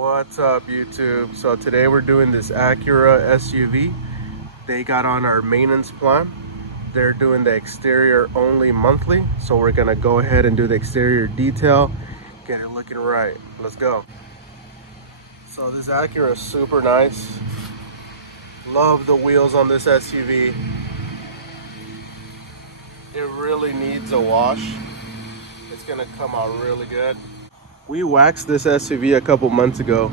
What's up, YouTube? So today we're doing this Acura SUV. They got on our maintenance plan. They're doing the exterior only monthly, so we're gonna go ahead and do the exterior detail, get it looking right. Let's go. So this Acura is super nice. Love the wheels on this SUV. It really needs a wash. It's gonna come out really good. We waxed this SUV a couple months ago.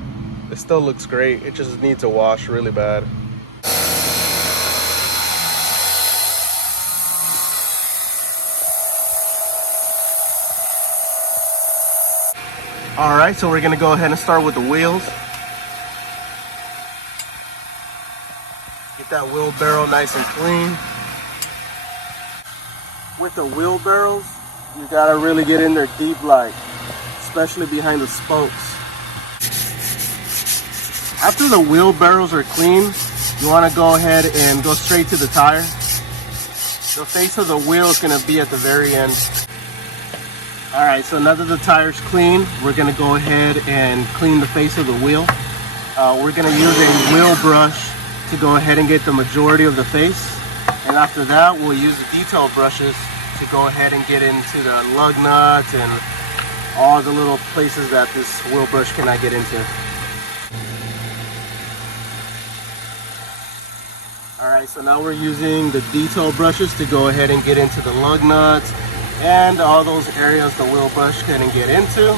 It still looks great. It just needs a wash really bad. All right, so we're gonna go ahead and start with the wheels. Get that wheelbarrow nice and clean. With the wheelbarrows, you gotta really get in there deep, like, especially behind the spokes. After the wheelbarrows are clean, you want to go ahead and go straight to the tire. The face of the wheel is going to be at the very end. Alright, so now that the tire's clean, we're going to go ahead and clean the face of the wheel. We're going to use a wheel brush to go ahead and get the majority of the face. And after that, we'll use the detail brushes to go ahead and get into the lug nuts and all the little places that this wheel brush cannot get into. Alright, so now we're using the detail brushes to go ahead and get into the lug nuts and all those areas the wheel brush couldn't get into.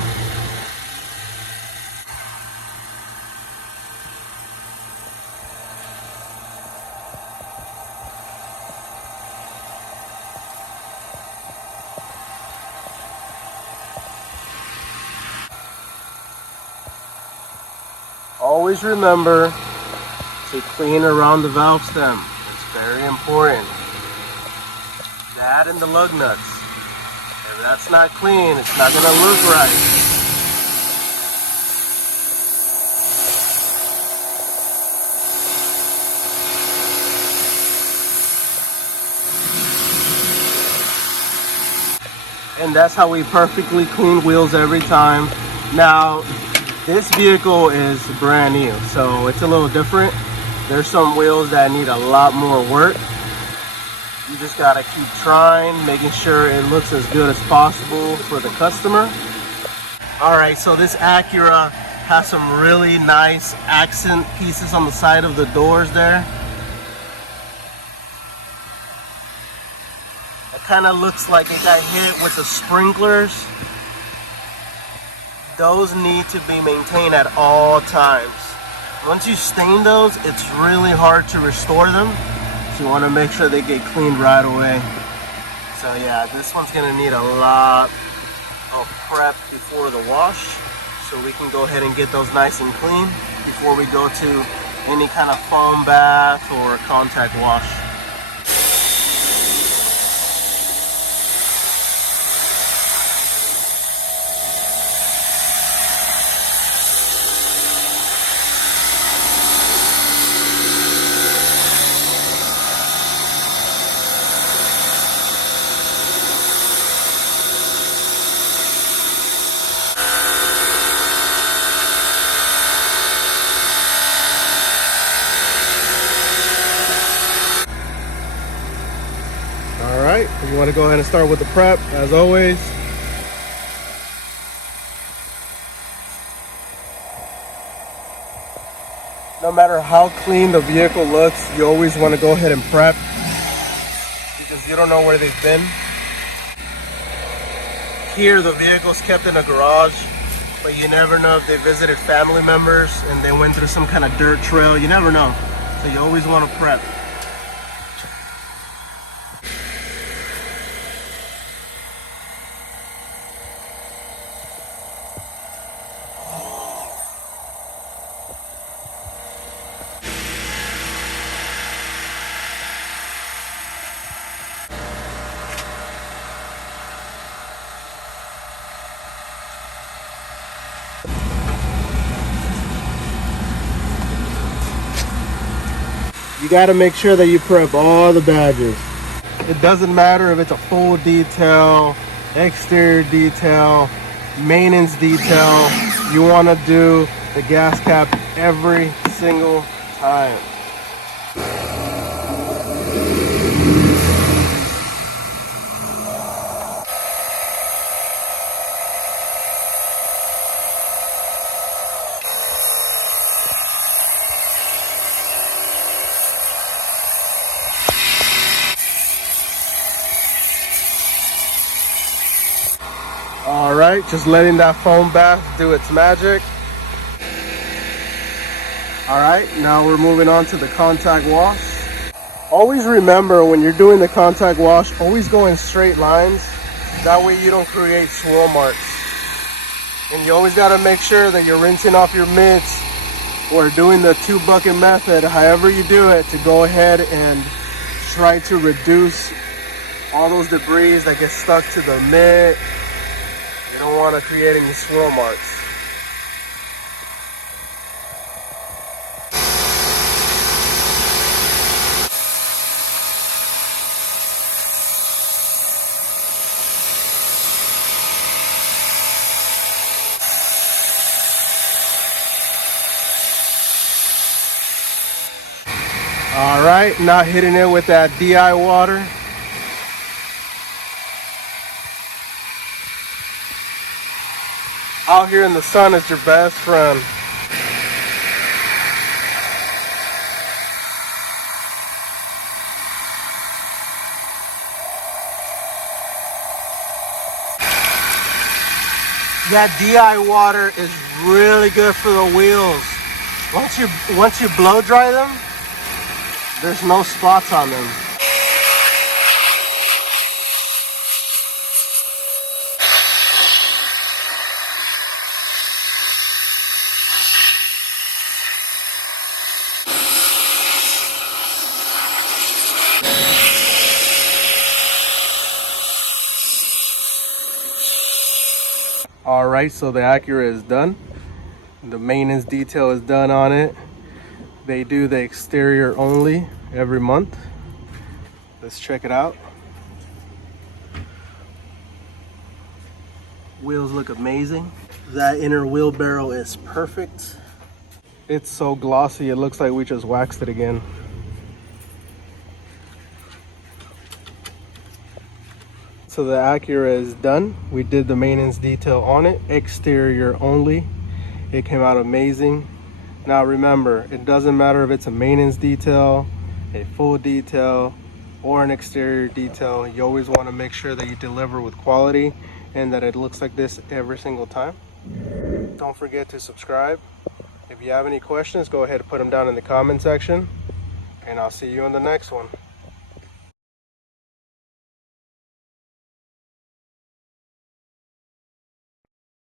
Always remember to clean around the valve stem. It's very important. That and the lug nuts. If that's not clean, it's not going to look right. And that's how we perfectly clean wheels every time. Now, this vehicle is brand new, so it's a little different. There's some wheels that need a lot more work. You just gotta keep trying, making sure it looks as good as possible for the customer. Alright, so this Acura has some really nice accent pieces on the side of the doors there. It kind of looks like it got hit with the sprinklers. Those need to be maintained at all times. Once you stain those, it's really hard to restore them. So you want to make sure they get cleaned right away. So yeah, this one's going to need a lot of prep before the wash. So we can go ahead and get those nice and clean before we go to any kind of foam bath or contact wash. Alright, you want to go ahead and start with the prep, as always. No matter how clean the vehicle looks, you always want to go ahead and prep, because you don't know where they've been. Here, the vehicle's kept in a garage, but you never know if they visited family members and they went through some kind of dirt trail. You never know, so you always want to prep. You got to make sure that you prep all the badges. It doesn't matter if it's a full detail, exterior detail, maintenance detail. You want to do the gas cap every single time. All right, just letting that foam bath do its magic. All right, now we're moving on to the contact wash. Always remember when you're doing the contact wash, always go in straight lines. That way you don't create swirl marks. And you always got to make sure that you're rinsing off your mitts or doing the 2-bucket method, however you do it, to go ahead and try to reduce all those debris that get stuck to the mitt. You don't want to create any swirl marks. All right, now hitting it with that DI water. Out here in the sun is your best friend. That DI water is really good for the wheels. Once you blow dry them, there's no spots on them. All right, so the Acura is done. The maintenance detail is done on it. They do the exterior only every month. Let's check it out. Wheels look amazing. That inner wheelbarrow is perfect. It's so glossy, it looks like we just waxed it again. So the Acura is done. We did the maintenance detail on it, exterior only. It came out amazing. Now remember, it doesn't matter if it's a maintenance detail, a full detail, or an exterior detail. You always want to make sure that you deliver with quality and that it looks like this every single time. Don't forget to subscribe. If you have any questions, go ahead and put them down in the comment section, and I'll see you in the next one.